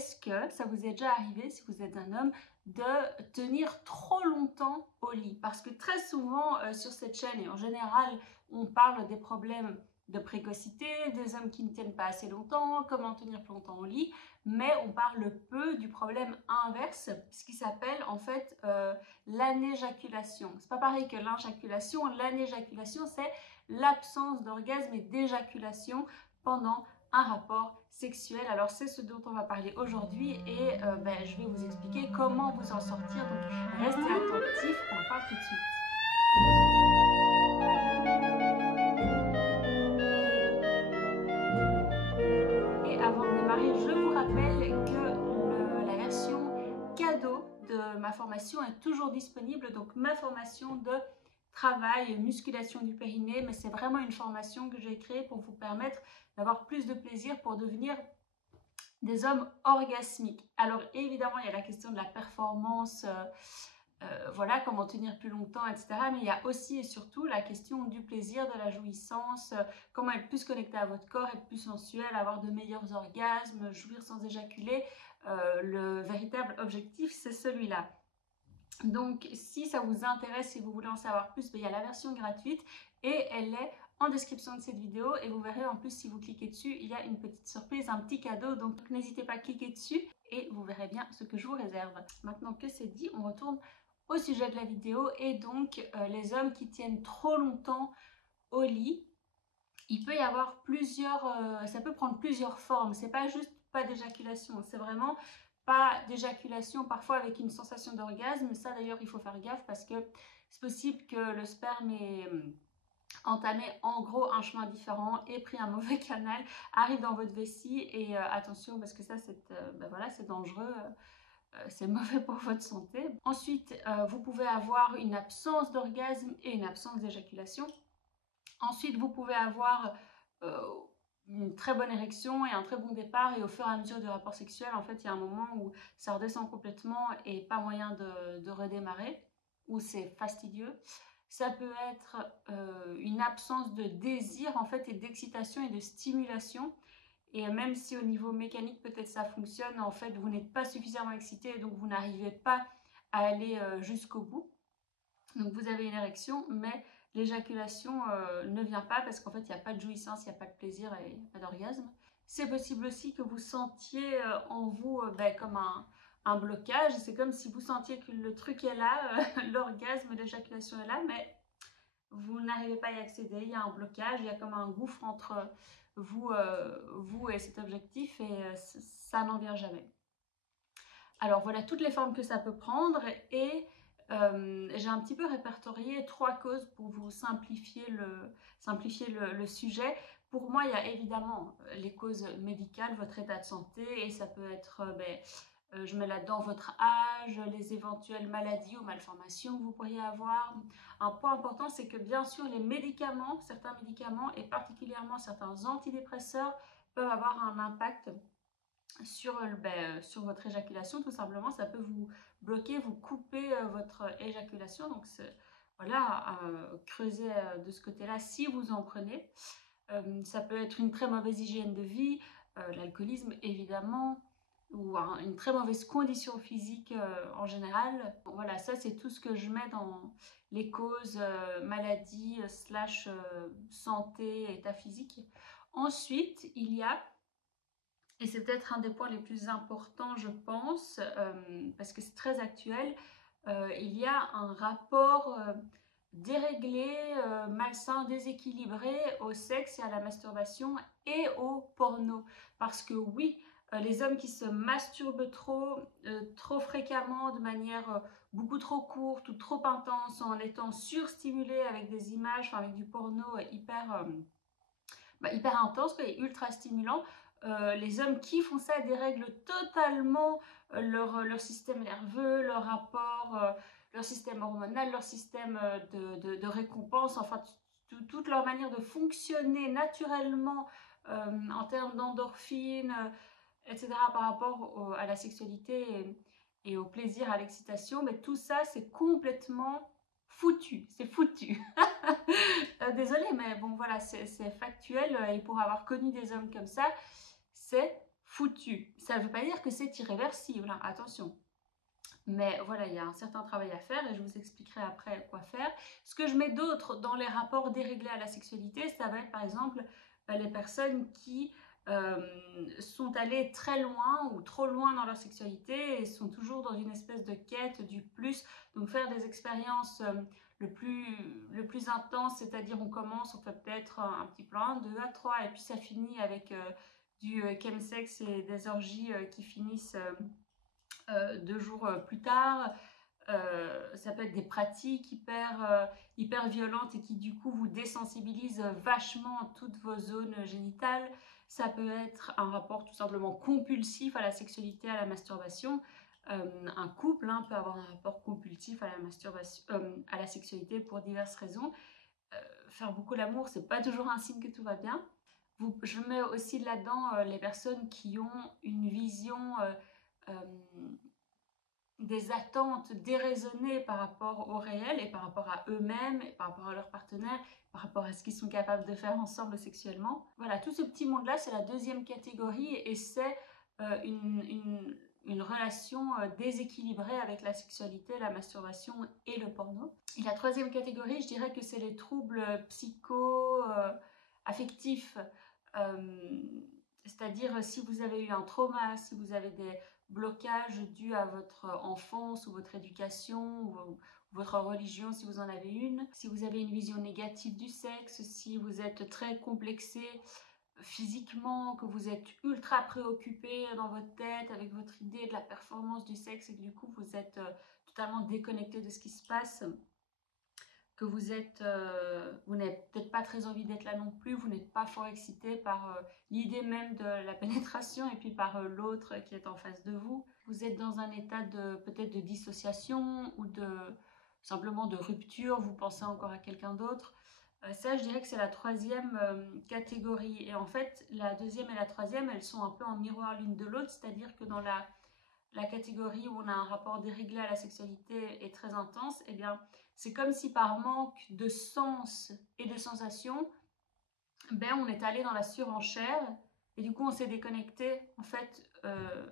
est-ce que ça vous est déjà arrivé, si vous êtes un homme, de tenir trop longtemps au lit? Parce que très souvent sur cette chaîne, et en général, on parle des problèmes de précocité, des hommes qui ne tiennent pas assez longtemps, comment tenir plus longtemps au lit, mais on parle peu du problème inverse, ce qui s'appelle en fait l'anéjaculation. C'est pas pareil que l'injaculation. L'anéjaculation, c'est l'absence d'orgasme et d'éjaculation pendant un rapport sexuel. Alors c'est ce dont on va parler aujourd'hui et je vais vous expliquer comment vous en sortir. Donc restez attentifs, on en parle tout de suite. Et avant de démarrer, je vous rappelle que la version cadeau de ma formation est toujours disponible. Donc ma formation de travail, musculation du périnée, mais c'est vraiment une formation que j'ai créée pour vous permettre d'avoir plus de plaisir pour devenir des hommes orgasmiques. Alors évidemment, il y a la question de la performance, voilà, comment tenir plus longtemps, etc. Mais il y a aussi et surtout la question du plaisir, de la jouissance, comment être plus connecté à votre corps, être plus sensuel, avoir de meilleurs orgasmes, jouir sans éjaculer. Le véritable objectif, c'est celui-là. Donc, si ça vous intéresse, si vous voulez en savoir plus, il y a la version gratuite et elle est en description de cette vidéo. Et vous verrez en plus, si vous cliquez dessus, il y a une petite surprise, un petit cadeau. Donc, n'hésitez pas à cliquer dessus et vous verrez bien ce que je vous réserve. Maintenant que c'est dit, on retourne au sujet de la vidéo. Et donc, les hommes qui tiennent trop longtemps au lit, il peut y avoir plusieurs, ça peut prendre plusieurs formes. C'est pas juste pas d'éjaculation, c'est vraiment pas d'éjaculation, parfois avec une sensation d'orgasme. Ça d'ailleurs, il faut faire gaffe parce que c'est possible que le sperme ait entamé en gros un chemin différent et pris un mauvais canal, arrive dans votre vessie et attention parce que ça voilà, c'est dangereux. C'est mauvais pour votre santé. Ensuite, vous pouvez avoir une absence d'orgasme et une absence d'éjaculation. Ensuite, vous pouvez avoir une très bonne érection et un très bon départ, et au fur et à mesure du rapport sexuel, en fait, il y a un moment où ça redescend complètement et pas moyen de redémarrer, où c'est fastidieux. Ça peut être une absence de désir, en fait, et d'excitation et de stimulation. Et même si au niveau mécanique, peut-être ça fonctionne, en fait, vous n'êtes pas suffisamment excité et donc vous n'arrivez pas à aller jusqu'au bout. Donc vous avez une érection, mais l'éjaculation ne vient pas parce qu'en fait il n'y a pas de jouissance, il n'y a pas de plaisir et pas d'orgasme. C'est possible aussi que vous sentiez en vous comme un blocage. C'est comme si vous sentiez que le truc est là, l'orgasme, l'éjaculation est là, mais vous n'arrivez pas à y accéder. Il y a un blocage, il y a comme un gouffre entre vous et cet objectif et ça n'en vient jamais. Alors voilà toutes les formes que ça peut prendre et j'ai un petit peu répertorié 3 causes pour vous simplifier le sujet. Pour moi, il y a évidemment les causes médicales, votre état de santé, et ça peut être, je mets là-dedans votre âge, les éventuelles maladies ou malformations que vous pourriez avoir. Un point important, c'est que bien sûr, les médicaments, certains médicaments et particulièrement certains antidépresseurs peuvent avoir un impact sur votre éjaculation. Tout simplement, ça peut vous bloquer, vous couper votre éjaculation. Donc voilà, creuser de ce côté-là si vous en prenez. Ça peut être une très mauvaise hygiène de vie, l'alcoolisme évidemment, ou une très mauvaise condition physique en général. Bon, voilà, ça c'est tout ce que je mets dans les causes maladie / santé, état physique. Ensuite, il y a, et c'est peut-être un des points les plus importants, je pense, parce que c'est très actuel, il y a un rapport déréglé, malsain, déséquilibré au sexe et à la masturbation et au porno. Parce que oui, les hommes qui se masturbent trop fréquemment, de manière beaucoup trop courte ou trop intense, en étant surstimulés avec des images, enfin avec du porno hyper intense et ultra stimulant, les hommes qui font ça dérèglent totalement leur système nerveux, leur rapport, leur système hormonal, leur système de récompense, enfin toute leur manière de fonctionner naturellement en termes d'endorphines, etc. par rapport à la sexualité et au plaisir, à l'excitation. Mais tout ça, c'est complètement foutu, c'est foutu. Désolée, mais bon voilà, c'est factuel et pour avoir connu des hommes comme ça, c'est foutu. Ça ne veut pas dire que c'est irréversible, hein, attention. Mais voilà, il y a un certain travail à faire et je vous expliquerai après quoi faire. Ce que je mets d'autre dans les rapports déréglés à la sexualité, ça va être par exemple les personnes qui sont allées très loin ou trop loin dans leur sexualité et sont toujours dans une espèce de quête du plus. Donc faire des expériences le plus intense, c'est-à-dire on commence, on fait peut-être un petit plan 1, 2 à 3 et puis ça finit avec du chemsex et des orgies qui finissent 2 jours plus tard. Ça peut être des pratiques hyper violentes et qui du coup vous désensibilisent vachement toutes vos zones génitales. Ça peut être un rapport tout simplement compulsif à la sexualité, à la masturbation. Un couple peut avoir un rapport compulsif à la masturbation, à la sexualité pour diverses raisons. Faire beaucoup l'amour, c'est pas toujours un signe que tout va bien. Je mets aussi là-dedans les personnes qui ont une vision des attentes déraisonnées par rapport au réel et par rapport à eux-mêmes, et par rapport à leurs partenaires, par rapport à ce qu'ils sont capables de faire ensemble sexuellement. Voilà, tout ce petit monde-là, c'est la deuxième catégorie et c'est une relation déséquilibrée avec la sexualité, la masturbation et le porno. Et la troisième catégorie, je dirais que c'est les troubles psycho-affectifs. C'est-à-dire si vous avez eu un trauma, si vous avez des blocages dus à votre enfance ou votre éducation ou votre religion si vous en avez une, si vous avez une vision négative du sexe, si vous êtes très complexé physiquement, que vous êtes ultra préoccupé dans votre tête avec votre idée de la performance du sexe et que du coup vous êtes totalement déconnecté de ce qui se passe, que vous n'avez peut-être pas très envie d'être là non plus, vous n'êtes pas fort excité par l'idée même de la pénétration et puis par l'autre qui est en face de vous. Vous êtes dans un état peut-être de dissociation ou simplement de rupture, vous pensez encore à quelqu'un d'autre. Ça, je dirais que c'est la troisième catégorie. Et en fait, la deuxième et la troisième, elles sont un peu en miroir l'une de l'autre, c'est-à-dire que dans la catégorie où on a un rapport déréglé à la sexualité et très intense, eh bien, c'est comme si par manque de sens et de sensation, on est allé dans la surenchère et du coup on s'est déconnecté en fait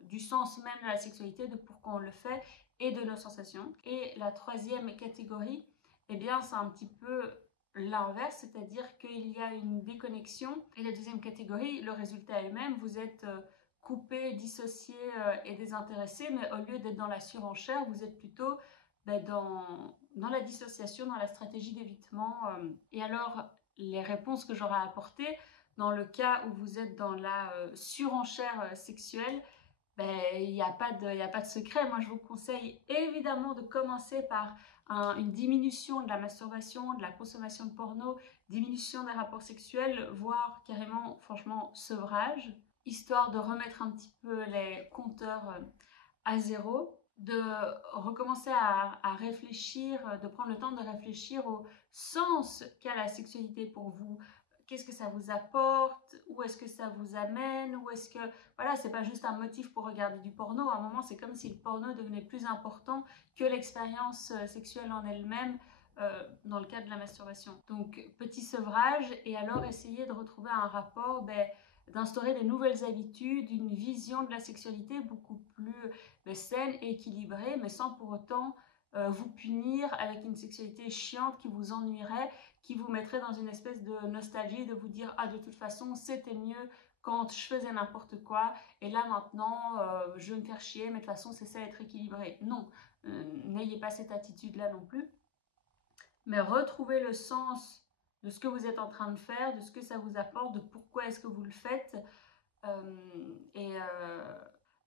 du sens même de la sexualité, de pourquoi on le fait et de nos sensations. Et la troisième catégorie, eh bien c'est un petit peu l'inverse, c'est-à-dire qu'il y a une déconnexion. Et la deuxième catégorie, le résultat est le même, vous êtes coupé, dissocié et désintéressé, mais au lieu d'être dans la surenchère, vous êtes plutôt dans la dissociation, dans la stratégie d'évitement. Et alors, les réponses que j'aurais apportées dans le cas où vous êtes dans la surenchère sexuelle, il n'y a pas de secret. Moi, je vous conseille évidemment de commencer par une diminution de la masturbation, de la consommation de porno, diminution des rapports sexuels, voire carrément, franchement, sevrage, histoire de remettre un petit peu les compteurs à zéro, de recommencer à réfléchir, de prendre le temps de réfléchir au sens qu'a la sexualité pour vous. Qu'est-ce que ça vous apporte? Où est-ce que ça vous amène? Où est-ce que... Voilà, c'est pas juste un motif pour regarder du porno. À un moment, c'est comme si le porno devenait plus important que l'expérience sexuelle en elle-même dans le cas de la masturbation. Donc, petit sevrage et alors essayer de retrouver un rapport, d'instaurer des nouvelles habitudes, une vision de la sexualité beaucoup plus saine et équilibrée, mais sans pour autant vous punir avec une sexualité chiante qui vous ennuierait, qui vous mettrait dans une espèce de nostalgie, de vous dire « Ah, de toute façon, c'était mieux quand je faisais n'importe quoi, et là maintenant, je vais me faire chier, mais de toute façon, c'est ça être équilibré. » Non, n'ayez pas cette attitude-là non plus, mais retrouvez le sens de ce que vous êtes en train de faire, de ce que ça vous apporte, de pourquoi est-ce que vous le faites,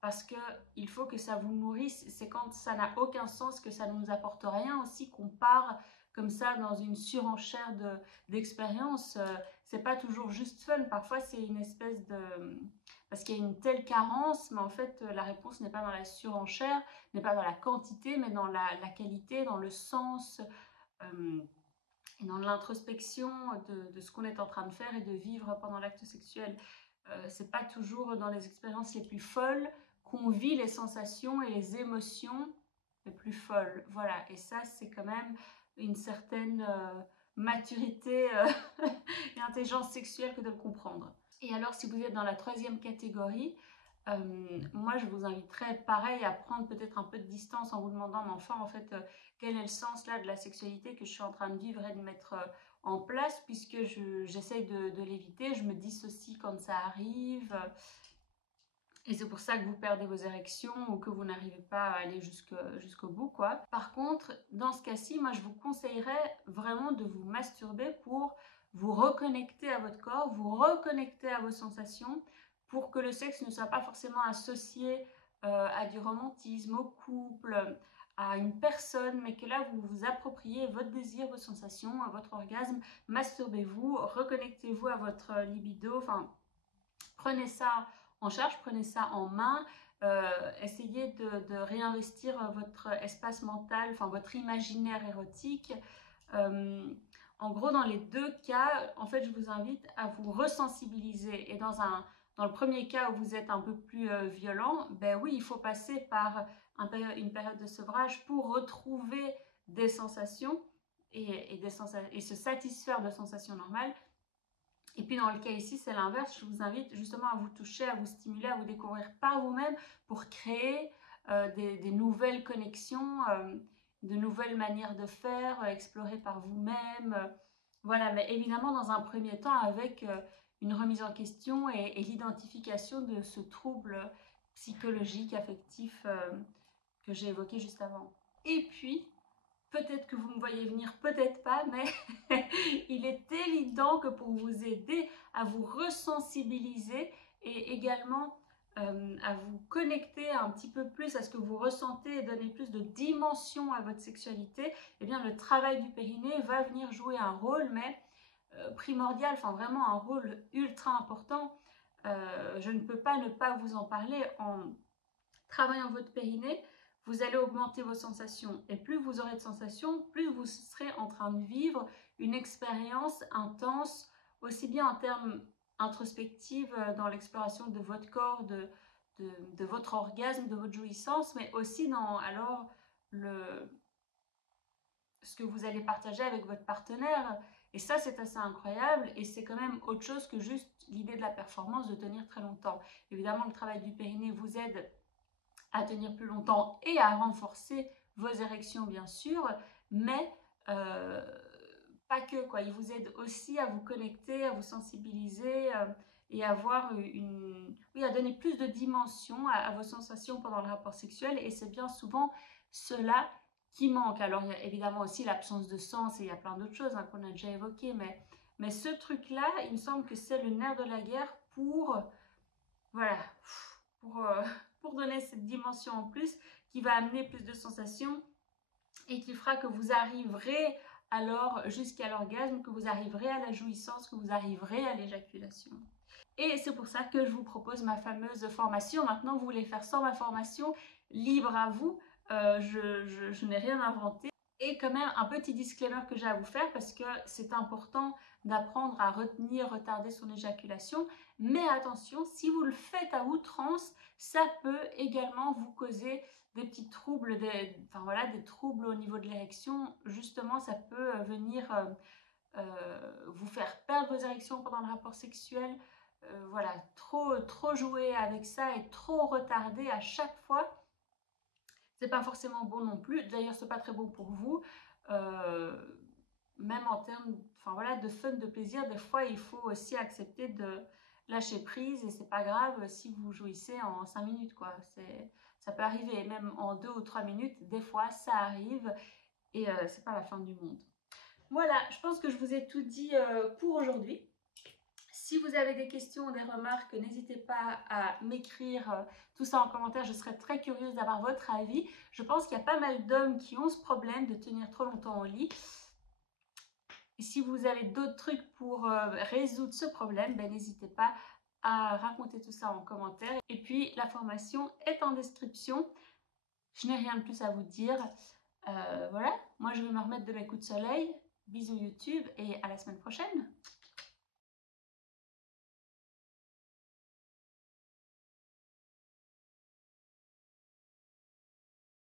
parce qu'il faut que ça vous nourrisse. C'est quand ça n'a aucun sens, que ça ne nous apporte rien aussi, qu'on part comme ça dans une surenchère d'expériences. C'est pas toujours juste fun, parfois c'est une espèce de... parce qu'il y a une telle carence, mais en fait la réponse n'est pas dans la surenchère, n'est pas dans la quantité, mais dans la qualité, dans le sens... et dans l'introspection de ce qu'on est en train de faire et de vivre pendant l'acte sexuel. C'est pas toujours dans les expériences les plus folles qu'on vit les sensations et les émotions les plus folles. Voilà, et ça c'est quand même une certaine maturité et intelligence sexuelle que de le comprendre. Et alors si vous êtes dans la troisième catégorie, moi je vous inviterais pareil à prendre peut-être un peu de distance en vous demandant, mais enfin en fait, quel est le sens là de la sexualité que je suis en train de vivre et de mettre en place, puisque j'essaye de l'éviter, je me dissocie quand ça arrive. Et c'est pour ça que vous perdez vos érections ou que vous n'arrivez pas à aller jusqu'au bout, quoi. Par contre, dans ce cas-ci, moi, je vous conseillerais vraiment de vous masturber pour vous reconnecter à votre corps, vous reconnecter à vos sensations, pour que le sexe ne soit pas forcément associé à du romantisme, au couple, à une personne, mais que là, vous vous appropriez votre désir, vos sensations, votre orgasme. Masturbez-vous, reconnectez-vous à votre libido, enfin, prenez ça en charge, prenez ça en main, essayez de réinvestir votre espace mental, enfin votre imaginaire érotique. En gros, dans les deux cas, en fait, je vous invite à vous resensibiliser. Et dans le premier cas où vous êtes un peu plus violent, ben oui, il faut passer par une période de sevrage pour retrouver des sensations et se satisfaire de sensations normales. Et puis dans le cas ici, c'est l'inverse. Je vous invite justement à vous toucher, à vous stimuler, à vous découvrir par vous-même pour créer des nouvelles connexions, de nouvelles manières de faire, explorer par vous-même. Voilà, mais évidemment dans un premier temps avec une remise en question et l'identification de ce trouble psychologique, affectif que j'ai évoqué juste avant. Et puis, peut-être que vous me voyez venir, peut-être pas, mais il est évident que pour vous aider à vous resensibiliser et également à vous connecter un petit peu plus à ce que vous ressentez et donner plus de dimension à votre sexualité, eh bien le travail du périnée va venir jouer un rôle, mais primordial, enfin vraiment un rôle ultra important. Je ne peux pas ne pas vous en parler. En travaillant votre périnée, vous allez augmenter vos sensations. Et plus vous aurez de sensations, plus vous serez en train de vivre une expérience intense, aussi bien en termes introspectifs dans l'exploration de votre corps, de votre orgasme, de votre jouissance, mais aussi dans alors ce que vous allez partager avec votre partenaire. Et ça, c'est assez incroyable et c'est quand même autre chose que juste l'idée de la performance, de tenir très longtemps. Évidemment, le travail du périnée vous aide à tenir plus longtemps et à renforcer vos érections bien sûr, mais pas que quoi. Il vous aide aussi à vous connecter, à vous sensibiliser et à avoir oui, à donner plus de dimension à vos sensations pendant le rapport sexuel, et c'est bien souvent cela qui manque. Alors il y a évidemment aussi l'absence de sens et il y a plein d'autres choses qu'on a déjà évoquées, mais ce truc-là, il me semble que c'est le nerf de la guerre pour, voilà, pour donner cette dimension en plus qui va amener plus de sensations et qui fera que vous arriverez alors jusqu'à l'orgasme, que vous arriverez à la jouissance, que vous arriverez à l'éjaculation. Et c'est pour ça que je vous propose ma fameuse formation. Maintenant, vous voulez faire sans ma formation, libre à vous. Je n'ai rien inventé. Et quand même un petit disclaimer que j'ai à vous faire, parce que c'est important d'apprendre à retenir, retarder son éjaculation. Mais attention, si vous le faites à outrance, ça peut également vous causer des petits troubles, enfin voilà, des troubles au niveau de l'érection. Justement, ça peut venir vous faire perdre vos érections pendant le rapport sexuel. Voilà, trop jouer avec ça et trop retarder à chaque fois, c'est pas forcément bon non plus. D'ailleurs, c'est pas très bon pour vous. Même en termes, enfin voilà, de fun, de plaisir, des fois, il faut aussi accepter de lâcher prise et c'est pas grave si vous jouissez en 5 minutes, quoi. Ça peut arriver, même en 2 ou 3 minutes, des fois, ça arrive et c'est pas la fin du monde. Voilà, je pense que je vous ai tout dit pour aujourd'hui. Si vous avez des questions ou des remarques, n'hésitez pas à m'écrire tout ça en commentaire. Je serais très curieuse d'avoir votre avis. Je pense qu'il y a pas mal d'hommes qui ont ce problème de tenir trop longtemps au lit. Et si vous avez d'autres trucs pour résoudre ce problème, ben, n'hésitez pas à raconter tout ça en commentaire. Et puis, la formation est en description. Je n'ai rien de plus à vous dire. Voilà, moi je vais me remettre de mes coups de soleil. Bisous YouTube et à la semaine prochaine.